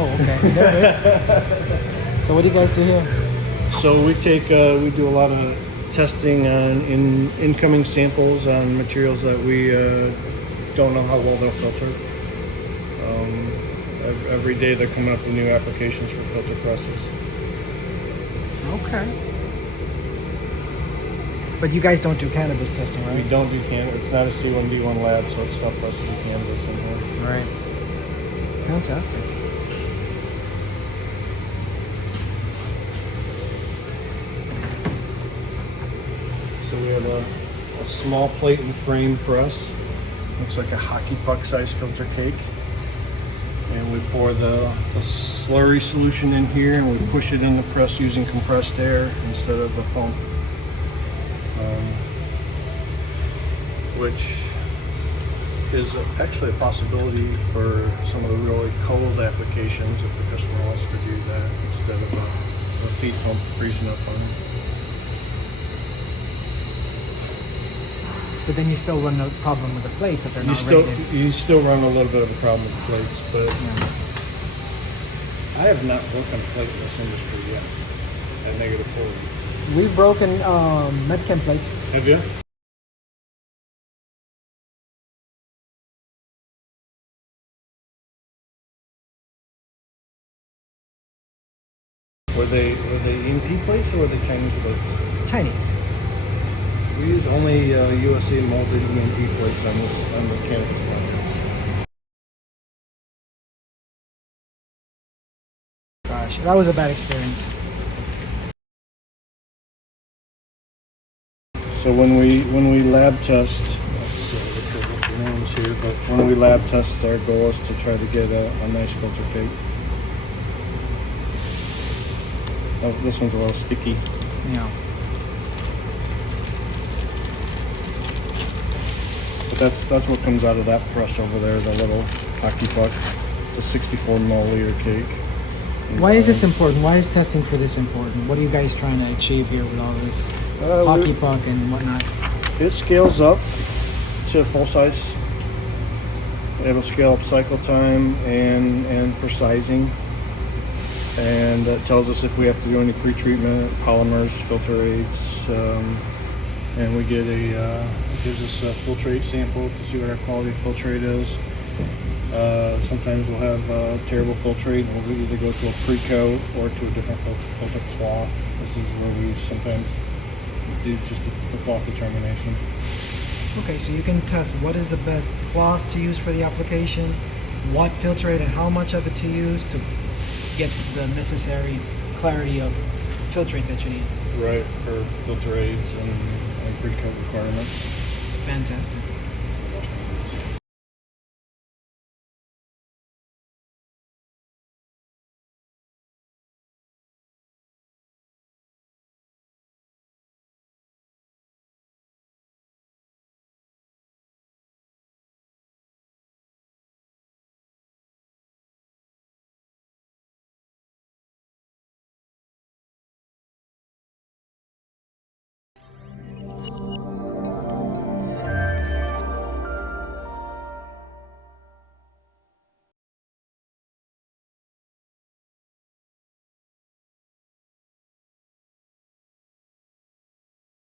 Oh, okay. There is. So what do you guys do here? So we do a lot of testing on incoming samples on materials that we don't know how well they'll filter. Every day they're coming up with new applications for filter presses. Okay. But you guys don't do cannabis testing, We right? don't do cannabis. It's not a C1B1 lab, so it's tough for us to do cannabis in here. Right. Fantastic. So we have a small plate and frame press. Looks like a hockey puck size filter cake. And we pour the slurry solution in here and we push it in the press using compressed air instead of a pump. Which is actually a possibility for some of the really cold applications if the customer wants to do that instead of a feed pump freezing up on it. But then you still run a problem with the plates if they're You not still rated. you still run a little bit of a problem with plates, but Yeah. I have not worked on a plate in this industry yet at -40. We've broken Medchem plates. Have you? Were they EMP plates or were they Chinese plates? Chinese. We use only USA molded EMP plates on the cannabis market. Gosh, that was a bad experience. So when we lab test, let's see, look at the names here, but when we lab test, our goal is to try to get a nice filter cake. Oh, this one's a little sticky. Yeah. But that's what comes out of that press over there, the little hockey puck, the 64 milliliter cake. Why is this important? Why is testing for this important? What are you guys trying to achieve here with all this hockey puck and whatnot? It scales up to full size. It'll scale up cycle time and for sizing. And it tells us if we have to do any pre-treatment, polymers, filter aids, and we get gives us a filtrate sample to see what our quality of filtrate is. Sometimes we'll have terrible filtrate and we'll either go to a pre-coat or to a different filter cloth. This is where we sometimes do just the cloth determination. Okay, so you can test what is the best cloth to use for the application, what filtrate and how much of it to use to get the necessary clarity of filtrate that you need. Right, for filter aids and pre-coat requirements. Fantastic.